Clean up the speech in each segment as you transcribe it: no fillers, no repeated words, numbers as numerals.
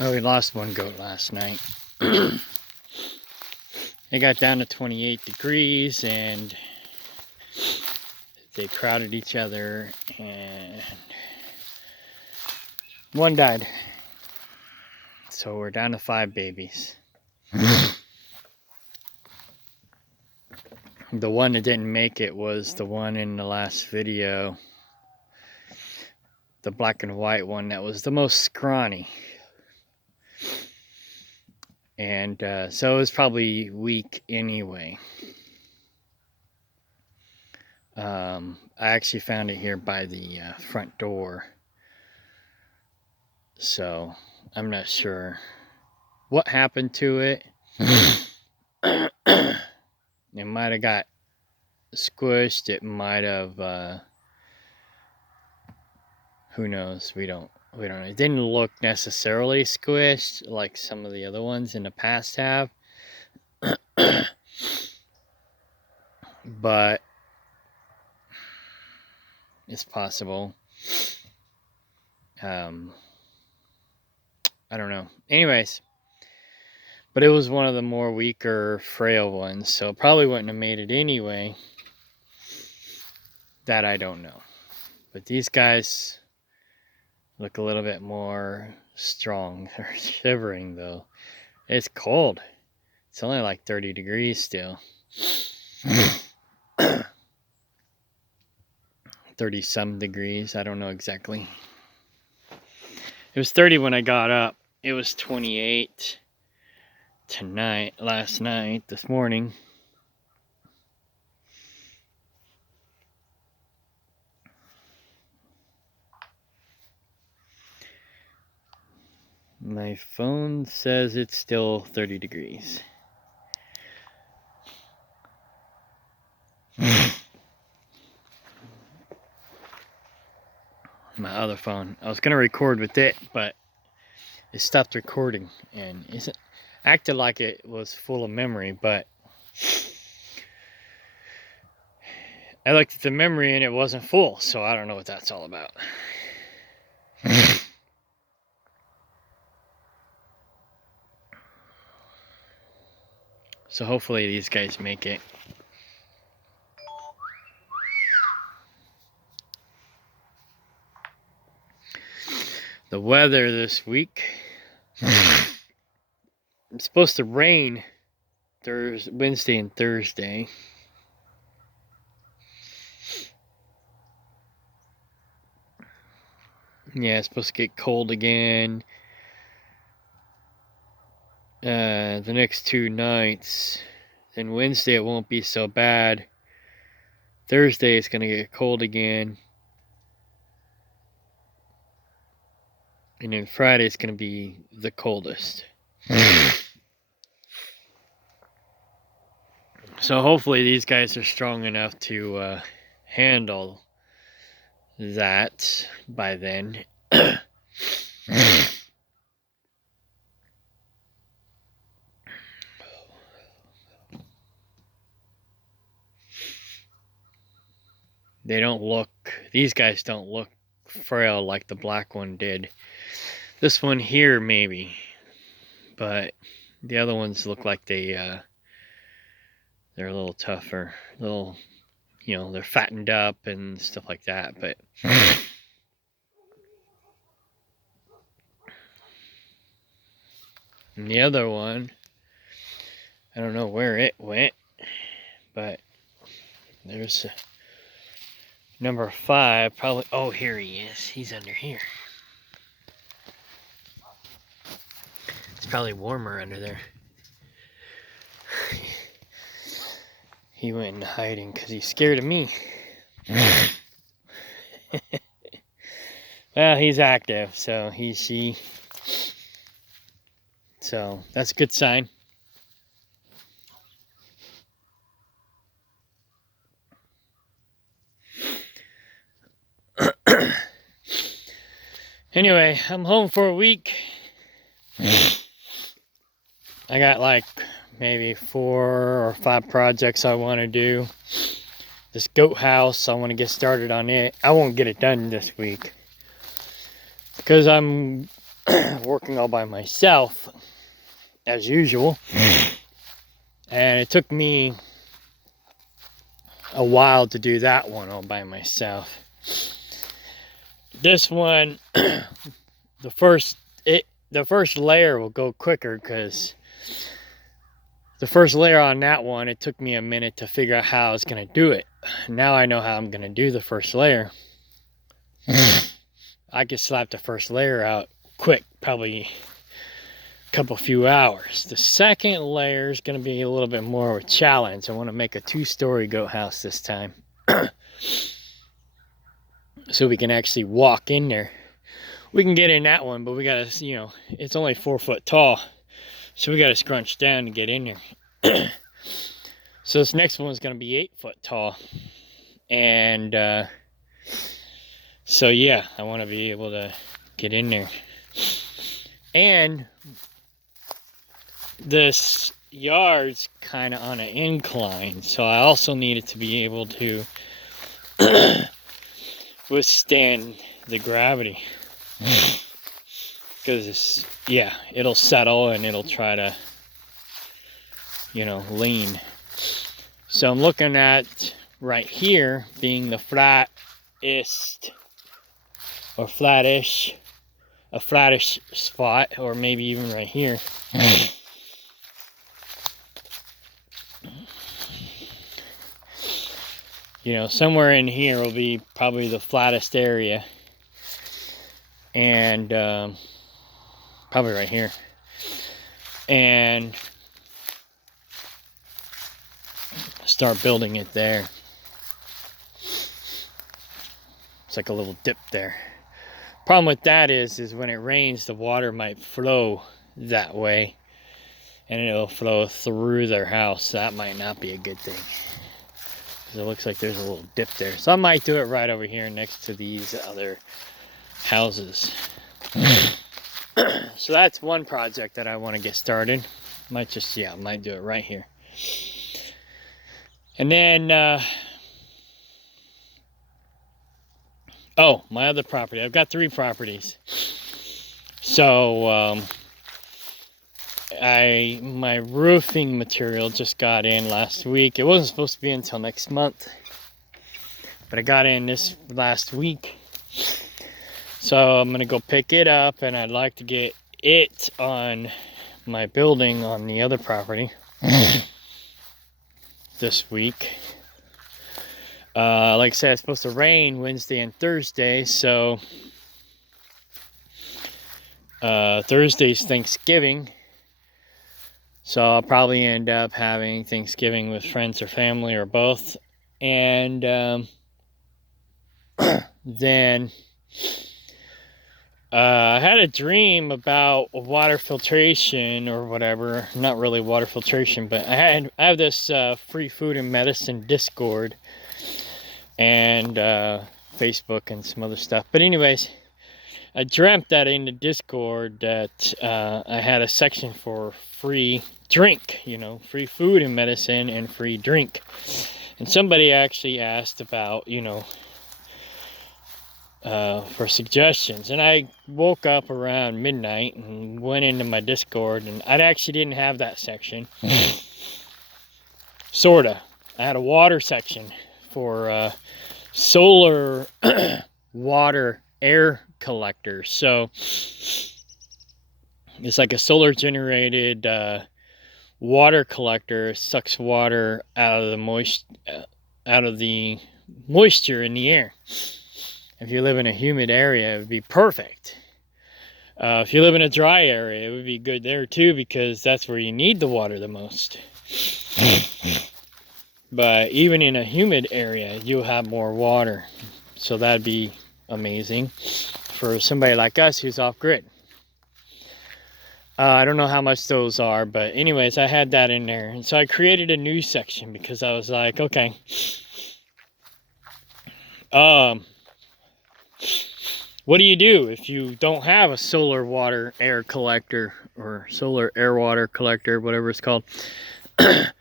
Oh, we lost one goat last night. It got down to 28 degrees and they crowded each other and one died. So we're down to 5 babies. The one that didn't make it was the one in the last video. The black and white one that was the most scrawny. And so it was probably weak anyway. I actually found it here by the front door. So I'm not sure what happened to it. It might have got squished. It might have, who knows? We don't know. It didn't look necessarily squished like some of the other ones in the past have. But it's possible. I don't know. Anyways, but it was one of the more weaker, frail ones, so it probably wouldn't have made it anyway. That I don't know. But these guys look a little bit more strong. They're shivering though. It's cold. It's only like 30 degrees still. 30 some degrees. I don't know exactly. It was 30 when I got up. It was 28 this morning. My phone says it's still 30 degrees. My other phone. I was going to record with it, but it stopped recording and it acted like it was full of memory, but I looked at the memory and it wasn't full, so I don't know what that's all about. So hopefully these guys make it. The weather this week, it's supposed to rain Wednesday and Thursday. Yeah, it's supposed to get cold again. The next 2 nights. Then Wednesday it won't be so bad. Thursday it's going to get cold again. And then Friday it's going to be the coldest. So hopefully these guys are strong enough to handle that by then. These guys don't look frail like the black one did. This one here maybe, but the other ones look like they're a little tougher, they're fattened up and stuff like that, but and the other one, I don't know where it went, but there's number 5, probably. Oh, here he is. He's under here. It's probably warmer under there. He went into hiding because he's scared of me. Well, he's active, so she. So that's a good sign. Anyway, I'm home for a week. I got like maybe 4 or 5 projects I want to do. This goat house, I want to get started on it. I won't get it done this week because I'm working all by myself, as usual. And it took me a while to do that one all by myself. This one, the first layer will go quicker because the first layer on that one, it took me a minute to figure out how I was going to do it. Now I know how I'm going to do the first layer. I could slap the first layer out quick, probably a few hours. The second layer is going to be a little bit more of a challenge. I want to make a 2-story goat house this time. So we can actually walk in there. We can get in that one, but we got to, it's only 4 foot tall. So we got to scrunch down to get in there. So this next one is going to be 8 foot tall. And so yeah, I want to be able to get in there. And this yard's kind of on an incline, so I also needed to be able to withstand the gravity. Because it'll settle and it'll try to, lean. So I'm looking at right here being the flattest or flattish, a flattish spot, or maybe even right here. Somewhere in here will be probably the flattest area. And probably right here. And start building it there. It's like a little dip there. Problem with that is when it rains, the water might flow that way. And it'll flow through their house. That might not be a good thing. It looks like there's a little dip there. So I might do it right over here next to these other houses. So that's one project that I want to get started. Might do it right here. And then, my other property. I've got 3 properties. So, my roofing material just got in last week. It wasn't supposed to be until next month, but I got in this last week. So I'm gonna go pick it up, and I'd like to get it on my building on the other property this week. Like I said, it's supposed to rain Wednesday and Thursday, so Thursday's Thanksgiving. So I'll probably end up having Thanksgiving with friends or family or both. And then I had a dream about water filtration or whatever. Not really water filtration, but I have this free food and medicine Discord and Facebook and some other stuff. But anyways, I dreamt that in the Discord that I had a section for free drink, free food and medicine and free drink. And somebody actually asked about, for suggestions. And I woke up around midnight and went into my Discord, and I actually didn't have that section. Sorta. I had a water section for solar water air collector. So it's like a solar generated water collector. It sucks water out of the moisture in the air. If you live in a humid area, it would be perfect. If you live in a dry area, it would be good there too, because that's where you need the water the most. But even in a humid area, you'll have more water. So that'd be amazing for somebody like us who's off grid. I don't know how much those are, but anyways, I had that in there. And so I created a new section because I was like, okay, what do you do if you don't have a solar water air collector or solar air water collector, whatever it's called? What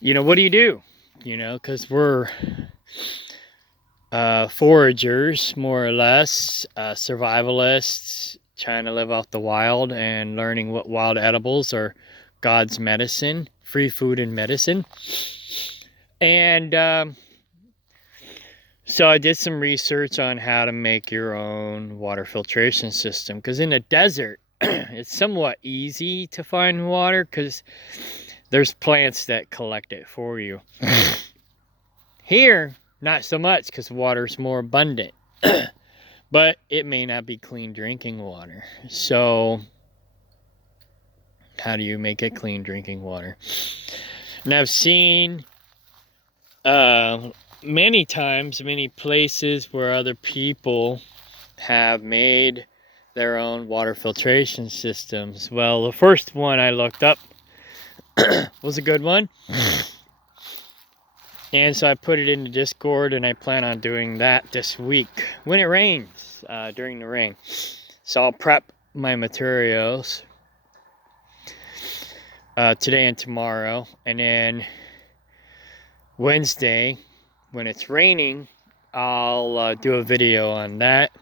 do you do? Because we're foragers, more or less, survivalists, trying to live off the wild and learning what wild edibles are God's medicine, free food and medicine. And so I did some research on how to make your own water filtration system, because in the desert, it's somewhat easy to find water because there's plants that collect it for you. Here, not so much because water's more abundant, but it may not be clean drinking water. So how do you make it clean drinking water? And I've seen many times, many places where other people have made their own water filtration systems. Well, the first one I looked up was a good one. And so I put it into Discord, and I plan on doing that this week when it rains, during the rain. So I'll prep my materials today and tomorrow, and then Wednesday, when it's raining, I'll do a video on that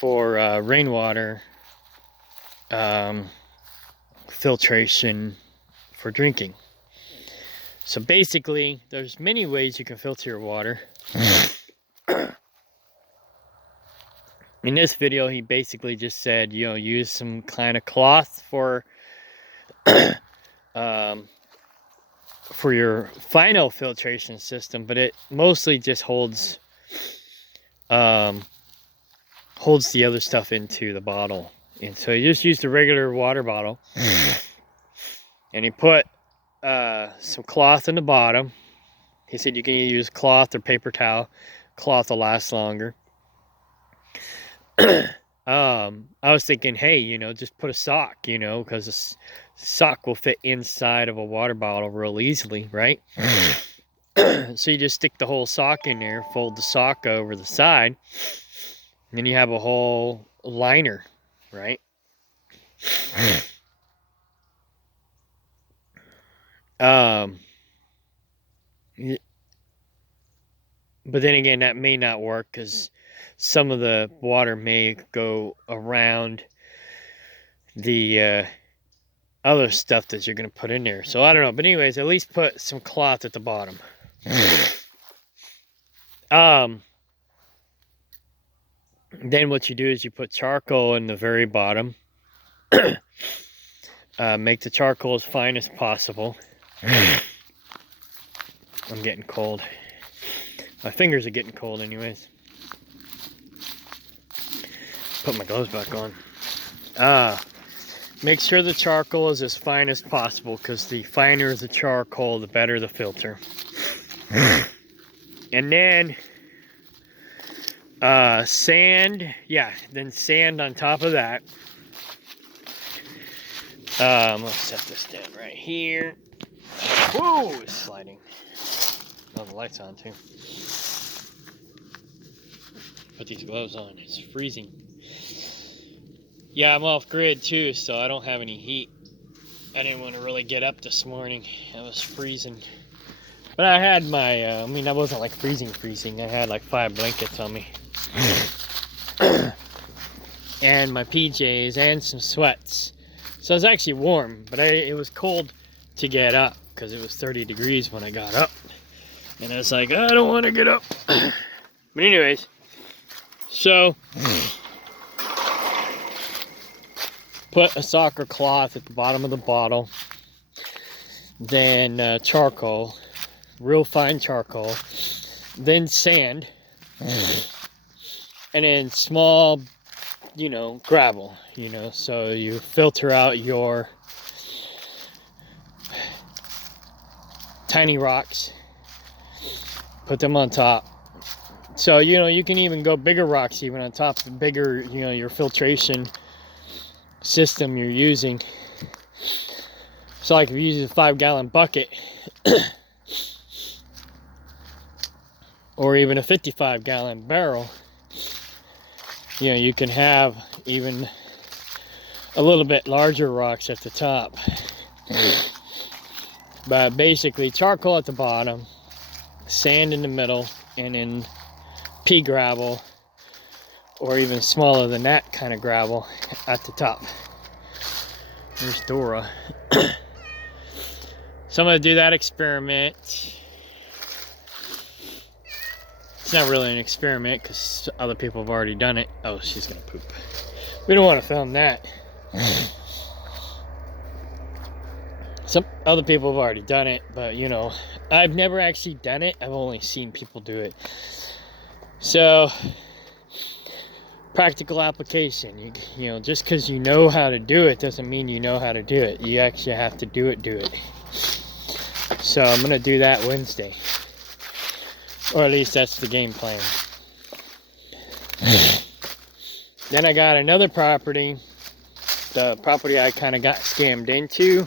for rainwater filtration for drinking. So basically, there's many ways you can filter your water. In this video, he basically just said, you know, use some kind of cloth for your final filtration system, but it mostly just holds the other stuff into the bottle. And so you just use the regular water bottle, and you put some cloth in the bottom. He said you can use cloth or paper towel. Cloth will last longer. I was thinking, hey, you know, just put a sock, you know, because a sock will fit inside of a water bottle real easily, right? So you just stick the whole sock in there, fold the sock over the side, and then you have a whole liner, right? But then again, that may not work because some of the water may go around the other stuff that you're going to put in there. So I don't know. But anyways, at least put some cloth at the bottom. Then what you do is you put charcoal in the very bottom. Make the charcoal as fine as possible. I'm getting cold. My fingers are getting cold anyways. Put my gloves back on. Make sure the charcoal is as fine as possible, because the finer the charcoal, the better the filter. And then sand, then sand on top of that. Let's set this down right here. Whoa, it's sliding. Oh, the light's on too. Put these gloves on, it's freezing. Yeah, I'm off grid too, so I don't have any heat. I didn't want to really get up this morning. I was freezing. But I had my, I wasn't like freezing. I had like 5 blankets on me. And my PJs and some sweats. So it was actually warm, but it was cold to get up because it was 30 degrees when I got up. And I was like, I don't want to get up. But anyways, so put a soccer cloth at the bottom of the bottle. Then charcoal, real fine charcoal. Then sand. And then small, gravel, so you filter out your tiny rocks, put them on top. So, you can even go bigger rocks even on top, the bigger, your filtration system you're using. So like if you use a 5-gallon bucket, or even a 55-gallon barrel, you can have even a little bit larger rocks at the top. But basically charcoal at the bottom, sand in the middle, and then pea gravel or even smaller than that kind of gravel at the top. There's Dora. So I'm going to do that experiment. It's not really an experiment because other people have already done it. Oh, she's going to poop. We don't want to film that. Some other people have already done it, but you know, I've never actually done it. I've only seen people do it. So, practical application. You know, just because you know how to do it doesn't mean you know how to do it. You actually have to do it. So I'm going to do that Wednesday. Or at least that's the game plan. Then I got another property. The property I kind of got scammed into.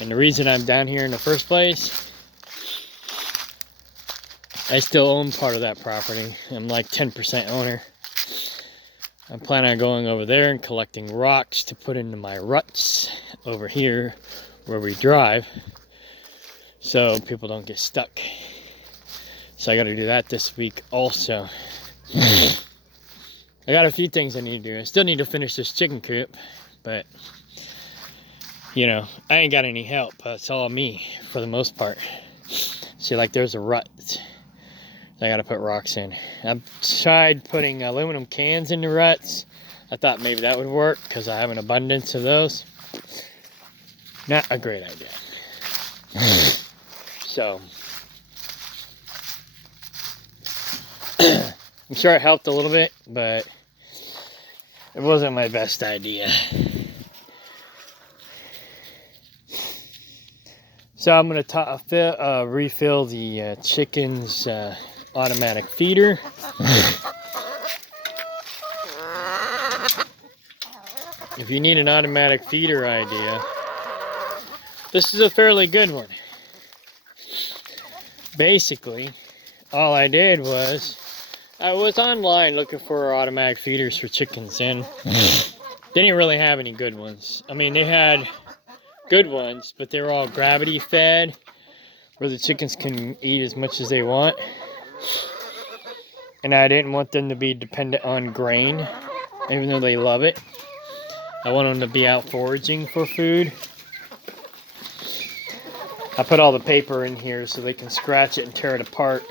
And the reason I'm down here in the first place, I still own part of that property. I'm like 10% owner. I'm planning on going over there and collecting rocks to put into my ruts over here where we drive, so people don't get stuck. So I got to do that this week also. I got a few things I need to do. I still need to finish this chicken coop, but you know, I ain't got any help. It's all me for the most part. See, like there's a rut I gotta put rocks in. I've tried putting aluminum cans in the ruts. I thought maybe that would work because I have an abundance of those. Not a great idea. So, I'm sure it helped a little bit, but it wasn't my best idea. So I'm going to refill the chicken's automatic feeder. If you need an automatic feeder idea, this is a fairly good one. Basically, all I did was, I was online looking for automatic feeders for chickens, and they didn't really have any good ones. I mean, they had good ones, but they're all gravity fed, where the chickens can eat as much as they want. And I didn't want them to be dependent on grain, even though they love it. I want them to be out foraging for food. I put all the paper in here so they can scratch it and tear it apart.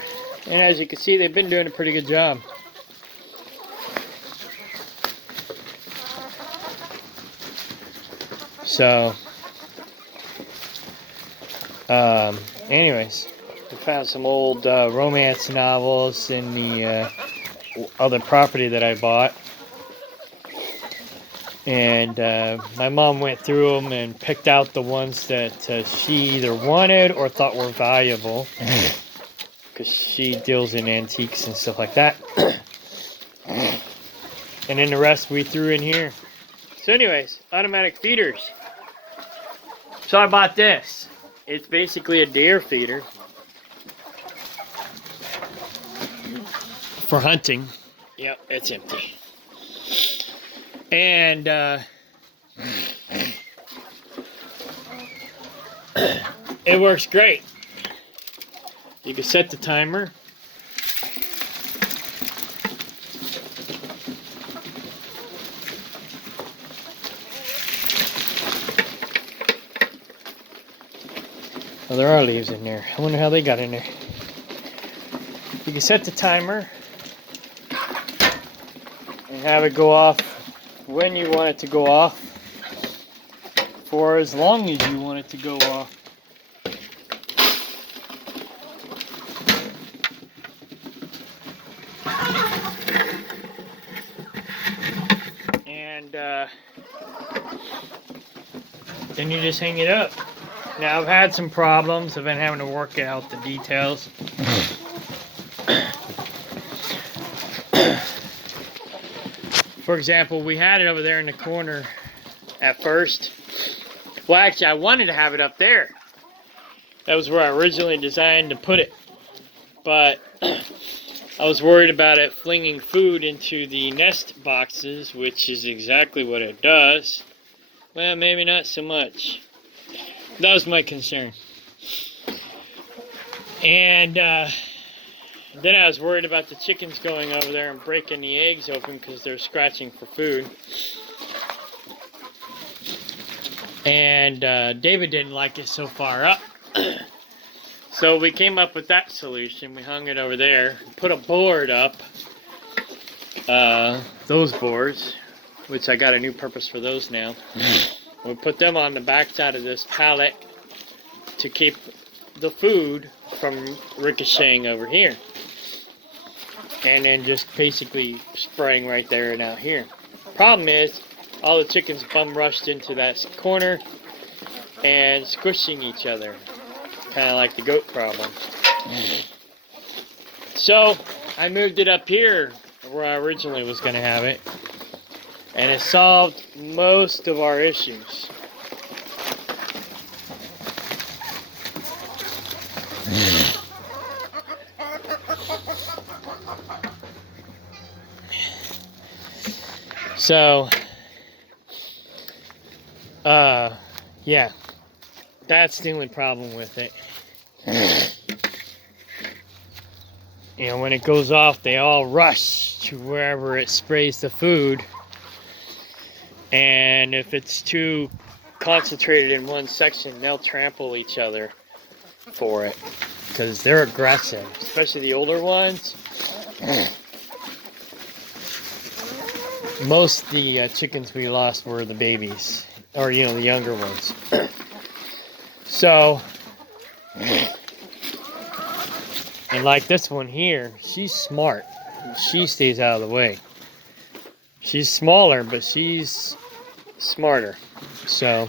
And as you can see, they've been doing a pretty good job. So, anyways, I found some old romance novels in the other property that I bought. And my mom went through them and picked out the ones that she either wanted or thought were valuable. Because she deals in antiques and stuff like that. And then the rest we threw in here. So anyways, automatic feeders. So I bought this. It's basically a deer feeder for hunting. Yep, it's empty. And it works great. You can set the timer. Oh, there are leaves in there. I wonder how they got in there. You can set the timer and have it go off when you want it to go off, for as long as you want it to go off. And then you just hang it up. Now I've had some problems. I've been having to work out the details. For example, we had it over there in the corner at first. Well, actually, I wanted to have it up there. That was where I originally designed to put it. But I was worried about it flinging food into the nest boxes, which is exactly what it does. Well, maybe not so much. That was my concern. And Then I was worried about the chickens going over there and breaking the eggs open because they're scratching for food. And David didn't like it so far up. So we came up with that solution. We hung it over there, put a board up, those boards, which I got a new purpose for those now. We put them on the back side of this pallet to keep the food from ricocheting over here. And then just basically spraying right there and out here. Problem is, all the chickens bum rushed into that corner and squishing each other. Kind of like the goat problem. So, I moved it up here where I originally was going to have it. And it solved most of our issues. So, yeah, that's the only problem with it. You know, when it goes off, they all rush to wherever it sprays the food. And if it's too concentrated in one section, they'll trample each other for it. Because they're aggressive, especially the older ones. Most of the chickens we lost were the babies, or you know, the younger ones. So, and like this one here, she's smart. She stays out of the way. She's smaller, but she's smarter. So,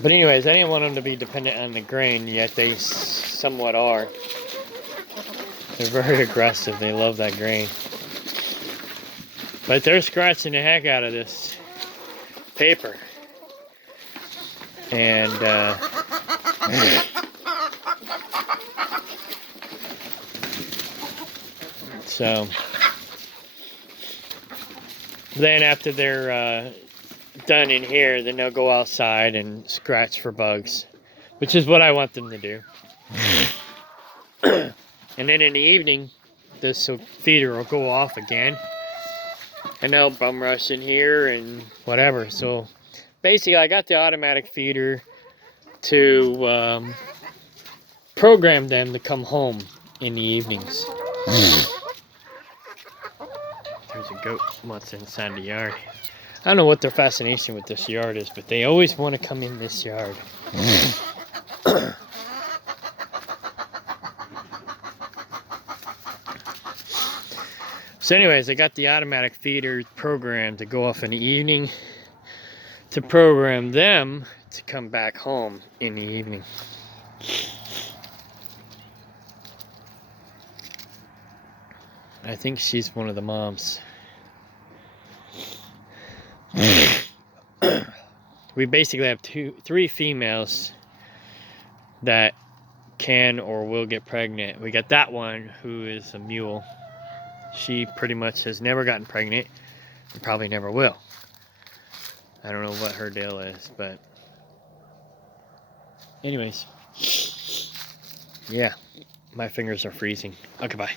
but anyways, I didn't want them to be dependent on the grain, yet they somewhat are. They're very aggressive. They love that grain. But they're scratching the heck out of this paper. And so then after they're done in here, then they'll go outside and scratch for bugs, which is what I want them to do. And then in the evening, this feeder will go off again. And they'll bum rush in here and whatever. So basically, I got the automatic feeder to program them to come home in the evenings. There's a goat what's inside the yard. I don't know what their fascination with this yard is, but they always want to come in this yard. So anyways, I got the automatic feeder program to go off in the evening to program them to come back home in the evening. I think she's one of the moms. We basically have three females that can or will get pregnant. We got that one who is a mule. She pretty much has never gotten pregnant and probably never will. I don't know what her deal is, but anyways, yeah, my fingers are freezing. Okay, bye.